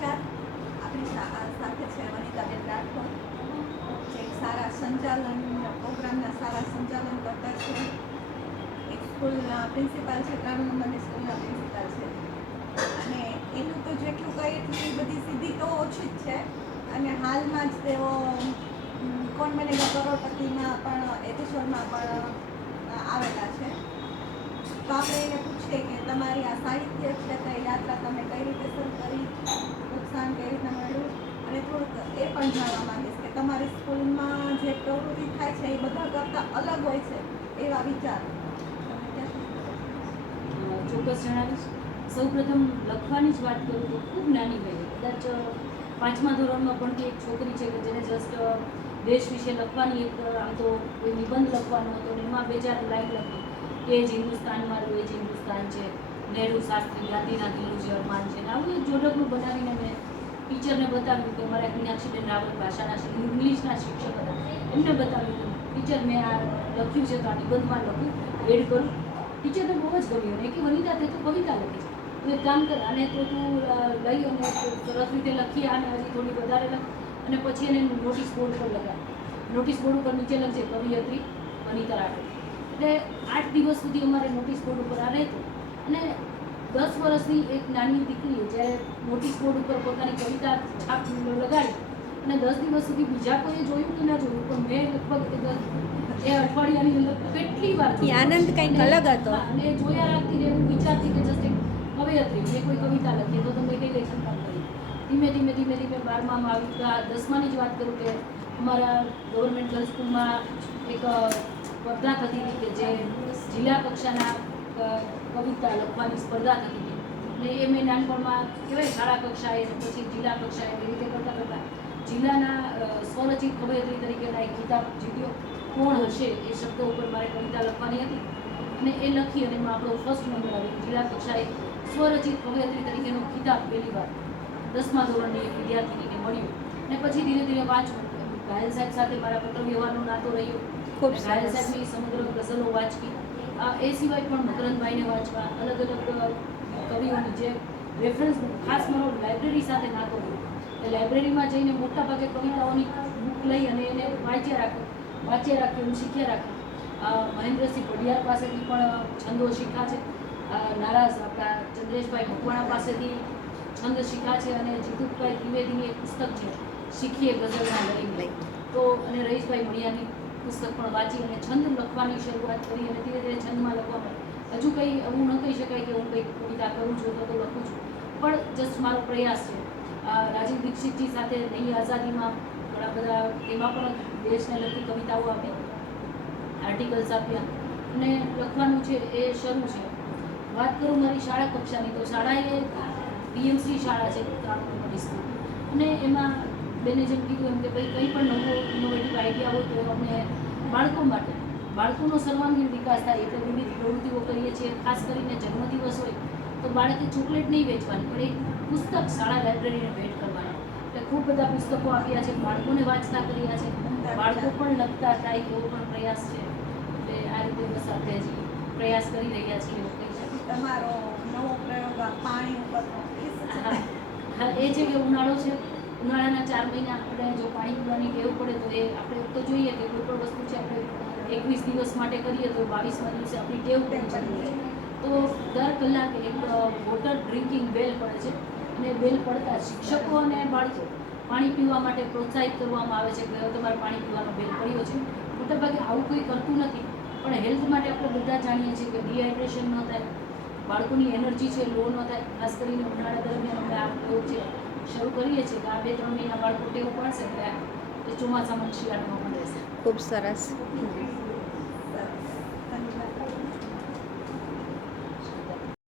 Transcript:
નમસ્કાર. આપણી સાથે છે વનિતાબેન રાઠોડ, જે સારા સંચાલન પ્રોગ્રામના સારા સંચાલન કરતા છે. એક સ્કૂલના પ્રિન્સિપાલ છે, 3 નંબરની સ્કૂલના પ્રિન્સિપાલ છે. અને એનું તો જેટલું કહે એટલી બધી સિદ્ધિ તો ઓછી જ છે. અને હાલમાં જ તેઓ કોણ બનેગા કરોડપતિમાં પણ એપિસોડમાં પણ આવેલા છે. તો આપણે એને પૂછીએ કે તમારી આ સાહિત્ય ક્ષેત્રે યાત્રા તમે કઈ રીતે શરૂ કરી, પ્રોત્સાહન કઈ રીતના મળ્યું, અને થોડુંક એ પણ જાણવા માંગીશ કે તમારી સ્કૂલમાં જે પ્રવૃત્તિ થાય છે એ બધા કરતાં અલગ હોય છે એવા વિચાર ચોક્કસ જણાવીશ. સૌપ્રથમ લખવાની જ વાત કરું તો ખૂબ નાની વયે, કદાચ 5મા ધોરણમાં ભણતી એક છોકરી છે કે જેને જસ્ટ દેશ વિશે લખવાની એક આમ તો કોઈ નિબંધ લખવાનો હતો ને એમાં 2-4 લાઈન લખી કે જ હિન્દુસ્તાન મારું એ જ હિન્દુસ્તાન છે, નહેરુ શાસ્ત્રી ગાંધીના દિલનું જે અરમાન છે ને આવું એક જોડકનું બનાવીને મેં ટીચરને બતાવ્યું કે મારા મીનાક્ષીબેન રાવલ ભાષાના ઇંગ્લિશના શિક્ષક હતા, એમને બતાવ્યું ટીચર મેં આ લખ્યું છે તો આ નિબંધમાં લખું એડ કરું. ટીચરને બહુ જ ગમ્યું અને કે વનિતા તે તો કવિતા લખી છે, તું એક કામ કર આને તો તું લઈ અને સરસ રીતે લખી આને હજી થોડી વધારે લખ અને પછી એને નોટિસ બોર્ડ પર લગાડ. નોટિસ બોર્ડ ઉપર નીચે લખજે કવિયત્રી વનિતા રાઠોડ. એટલે 8 દિવસ સુધી અમારે નોટિસ બોર્ડ ઉપર આ રહેતું અને 10 વર્ષની એક નાની દીકરીએ જ્યારે નોટિસ બોર્ડ ઉપર પોતાની કવિતા છાપ લગાડી અને 10 દિવસ સુધી બીજા કોઈએ જોયું કે ના જોયું પણ મેં લગભગ એ અઠવાડિયાની અંદર કેટલી વાર આનંદ કંઈક અલગ હતો અને જોયા રાખતી ને એવું વિચારતી કે જસ્ટ એક કવિયત્રી મેં કોઈ કવિતા લખી તો તમે કઈ લેખન કામ કરી. ધીમે ધીમે 12માં આવી, 10માની જ વાત કરું કે અમારા ગવર્મેન્ટ ગર્લ્સ સ્કૂલમાં એક સ્પર્ધા થતી હતી કે જે જિલ્લા કક્ષાના કવિતા લખવાની સ્પર્ધા થતી હતી અને એ મેં નાનપણમાં કહેવાય શાળા કક્ષાએ પછી જિલ્લા કક્ષાએ એ રીતે કરતાં જિલ્લાના સ્વરચિત કવયત્રી તરીકેના એક ખિતાબ જીત્યો. કોણ હશે એ શબ્દ ઉપર મારે કવિતા લખવાની હતી અને એ લખી અને એમાં આપણો ફર્સ્ટ નંબર આવ્યો. જિલ્લા કક્ષાએ સ્વરચિત કવયત્રી તરીકેનો ખિતાબ પહેલી વાર 10મા ધોરણની એક વિદ્યાર્થીનીને મળ્યો અને પછી ધીરે ધીરે વાંચવું. ઘાયલ સાહેબ સાથે મારા પત્ર વ્યવહારનો નાતો રહ્યો. ઘાયલ સાહેબની સમગ્ર ગઝલો વાંચવી, એ સિવાય પણ મકરંદભાઈને વાંચવા, અલગ અલગ કવિઓની જે રેફરન્સ ખાસ મારો લાઇબ્રેરી સાથે નાતો રહ્યો. એ લાઇબ્રેરીમાં જઈને મોટાભાગે કવિતાઓની બુક લઈ અને એને વાંચ્યા રાખ્યું એમ શીખ્યા રાખ્યું. મહેન્દ્રસિંહ પઢિયાર પાસેથી પણ છંદો શીખા છે, નારાજ આપણા ચંદ્રેશભાઈ મકવાણા પાસેથી છંદ શીખા છે અને જીતુભાઈ ત્રિવેદીની એક પુસ્તક છે શીખીએ ગઝલના લઈ તો અને રહીશભાઈ મણિયાની પુસ્તક પણ વાંચી અને છંદ લખવાની શરૂઆત કરી અને ધીરે ધીરે છંદમાં લખવા માંડી. હજુ કંઈ એવું ન કહી શકાય કે હું કંઈક કવિતા કરું છું તો લખું છું, પણ જસ્ટ મારો પ્રયાસ છે. રાજીવ દીક્ષિતજી સાથે નઈ આઝાદીમાં ઘણા બધા એમાં પણ દેશને લગતી કવિતાઓ આપી, આર્ટિકલ્સ આપ્યા અને લખવાનું છે એ શરૂ છે. વાત કરું મારી શાળા કક્ષાની તો શાળાએ પીએમસી શાળા છે 3 નંબરની સ્કૂલ અને એમાં બેને જેમ કીધું એમ કે ભાઈ કંઈ પણ નવો ઇનોવેટિવ આઈડિયા હોય તો અમને બાળકો માટે બાળકોનો સર્વાંગીણ વિકાસ થાય એટલે વિવિધ પ્રવૃત્તિઓ કરીએ છીએ. ખાસ કરીને જન્મદિવસ હોય તો બાળકે ચોકલેટ નહીં વેચવાની પણ એક પુસ્તક શાળા લાઇબ્રેરીને ભેટ કરવાના. એટલે ખૂબ બધા પુસ્તકો આપ્યા છે, બાળકોને વાંચતા કર્યા છે, બાળકો પણ લખતા થાય એવો પણ પ્રયાસ છે. એટલે આ રીતે બસ આપણે હજી પ્રયાસ કરી રહ્યા છીએ એવું કહી શકીએ. તમારો નવો પ્રયોગ પાણી ઉપરનો હા, એ છે કે ઉનાળો છે, ઉનાળાના 4 મહિના આપણે જો પાણી પીવાની ટેવ પડે તો એ આપણે તો જોઈએ કે કોઈ પણ વસ્તુ છે આપણે 21 દિવસ માટે કરીએ તો 22મા દિવસે આપણી ટેવ પડી જતી છે. તો દર કલાકે એક વોટર ડ્રિંકિંગ બેલ પડે છે અને બેલ પડતા શિક્ષકો અને બાળકો પાણી પીવા માટે પ્રોત્સાહિત કરવામાં આવે છે કે હવે તમારે પાણી પીવાનો બેલ પડ્યો છે. મોટાભાગે આવું કોઈ કરતું નથી પણ હેલ્થ માટે આપણે બધા જાણીએ છીએ કે ડિહાઇડ્રેશન ન થાય, બાળકોની એનર્જી છે લો ન થાય. ખાસ કરીને ઉનાળા દરમિયાન અમે આ પ્રયોગ છે શરૂ કરીએ છીએ કે આ 2-3 મહિના બાળકો ટેવ પડશે એટલે ચોમાસામાં શિયાળામાં પણ રહેશે. ખૂબ સરસ.